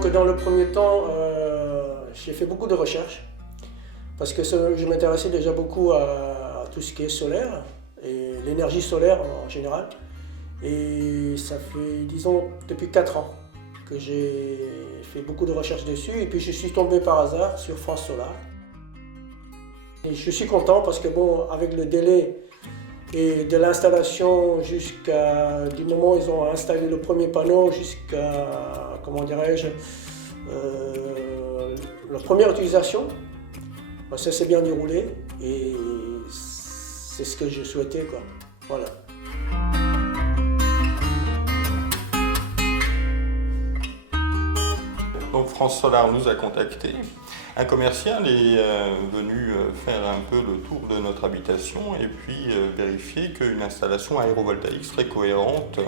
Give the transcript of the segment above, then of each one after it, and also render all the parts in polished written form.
Donc dans le premier temps, j'ai fait beaucoup de recherches parce que je m'intéressais déjà beaucoup à tout ce qui est solaire et l'énergie solaire en général. Et ça fait, disons, depuis 4 ans que j'ai fait beaucoup de recherches dessus et puis je suis tombé par hasard sur France Solar. Et je suis content parce que bon, avec le délai et de l'installation du moment où ils ont installé le premier panneau jusqu'à, comment dirais-je, la première utilisation, ça s'est bien déroulé et c'est ce que je souhaitais, quoi. Voilà. Donc France Solar nous a contactés. Un commercial est venu faire un peu le tour de notre habitation et puis vérifier qu'une installation aérovoltaïque serait cohérente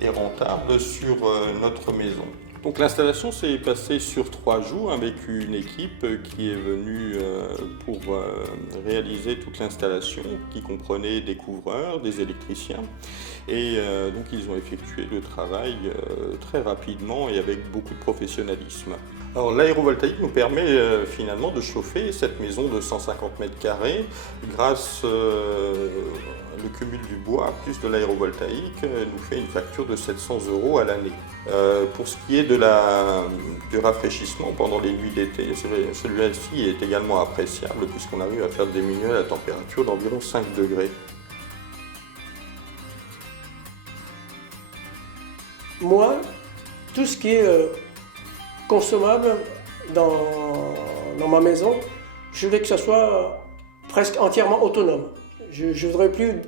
et rentable sur notre maison. Donc l'installation s'est passée sur 3 jours avec une équipe qui est venue pour réaliser toute l'installation, qui comprenait des couvreurs, des électriciens. Et donc ils ont effectué le travail très rapidement et avec beaucoup de professionnalisme. Alors l'aérovoltaïque nous permet finalement de chauffer cette maison de 150 mètres carrés grâce le cumul du bois plus de l'aérovoltaïque nous fait une facture de 700 € à l'année. Pour ce qui est du rafraîchissement pendant les nuits d'été, celui-ci est également appréciable puisqu'on arrive à faire diminuer la température d'environ 5 degrés. Moi, tout ce qui est consommable dans ma maison, je voulais que ce soit presque entièrement autonome. Je ne voudrais plus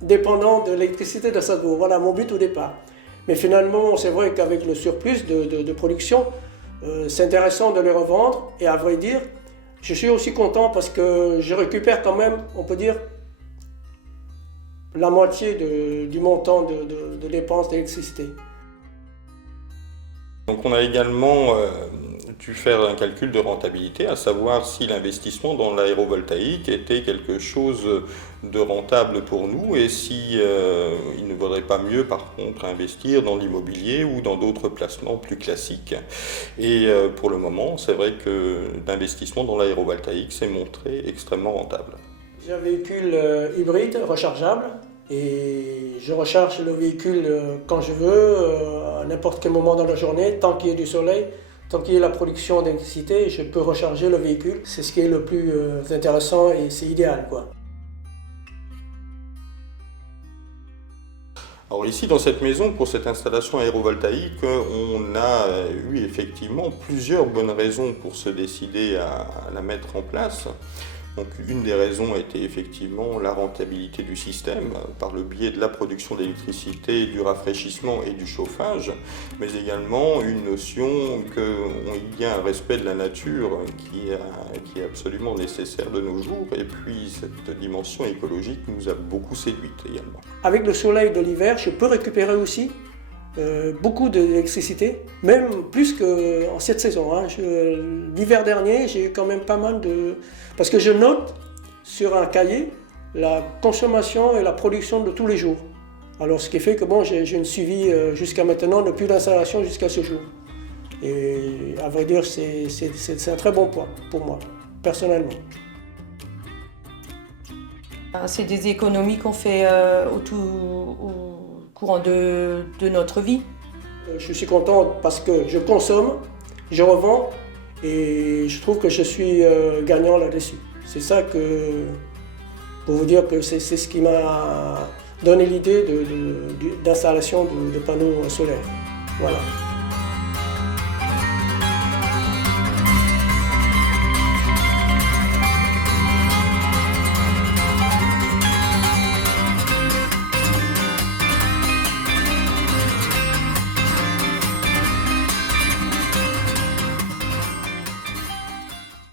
dépendant de l'électricité de Strasbourg. Voilà mon but au départ. Mais finalement, c'est vrai qu'avec le surplus de production, c'est intéressant de les revendre. Et à vrai dire, je suis aussi content parce que je récupère quand même, on peut dire, la moitié du montant de dépenses d'électricité. Donc on a également dû faire un calcul de rentabilité, à savoir si l'investissement dans l'aérovoltaïque était quelque chose de rentable pour nous et si il ne vaudrait pas mieux par contre investir dans l'immobilier ou dans d'autres placements plus classiques. Et pour le moment, c'est vrai que l'investissement dans l'aérovoltaïque s'est montré extrêmement rentable. J'ai un véhicule hybride rechargeable. Et je recharge le véhicule quand je veux, à n'importe quel moment dans la journée, tant qu'il y a du soleil, tant qu'il y a la production d'électricité, je peux recharger le véhicule. C'est ce qui est le plus intéressant et c'est idéal, quoi. Alors ici dans cette maison, pour cette installation aérovoltaïque, on a eu effectivement plusieurs bonnes raisons pour se décider à la mettre en place. Donc une des raisons était effectivement la rentabilité du système par le biais de la production d'électricité, du rafraîchissement et du chauffage, mais également une notion qu'il y a un respect de la nature qui est absolument nécessaire de nos jours et puis cette dimension écologique nous a beaucoup séduite également. Avec le soleil de l'hiver, je peux récupérer aussi beaucoup d'électricité, même plus qu'en cette saison. L'hiver dernier, j'ai eu quand même pas mal de... Parce que je note sur un cahier la consommation et la production de tous les jours. Alors ce qui fait que bon, j'ai une suivi jusqu'à maintenant, depuis l'installation jusqu'à ce jour. Et à vrai dire, c'est un très bon point pour moi, personnellement. C'est des économies qu'on fait au courant de notre vie. Je suis content parce que je consomme, je revends et je trouve que je suis gagnant là-dessus. C'est ça pour vous dire que c'est ce qui m'a donné l'idée d'installation de panneaux solaires. Voilà.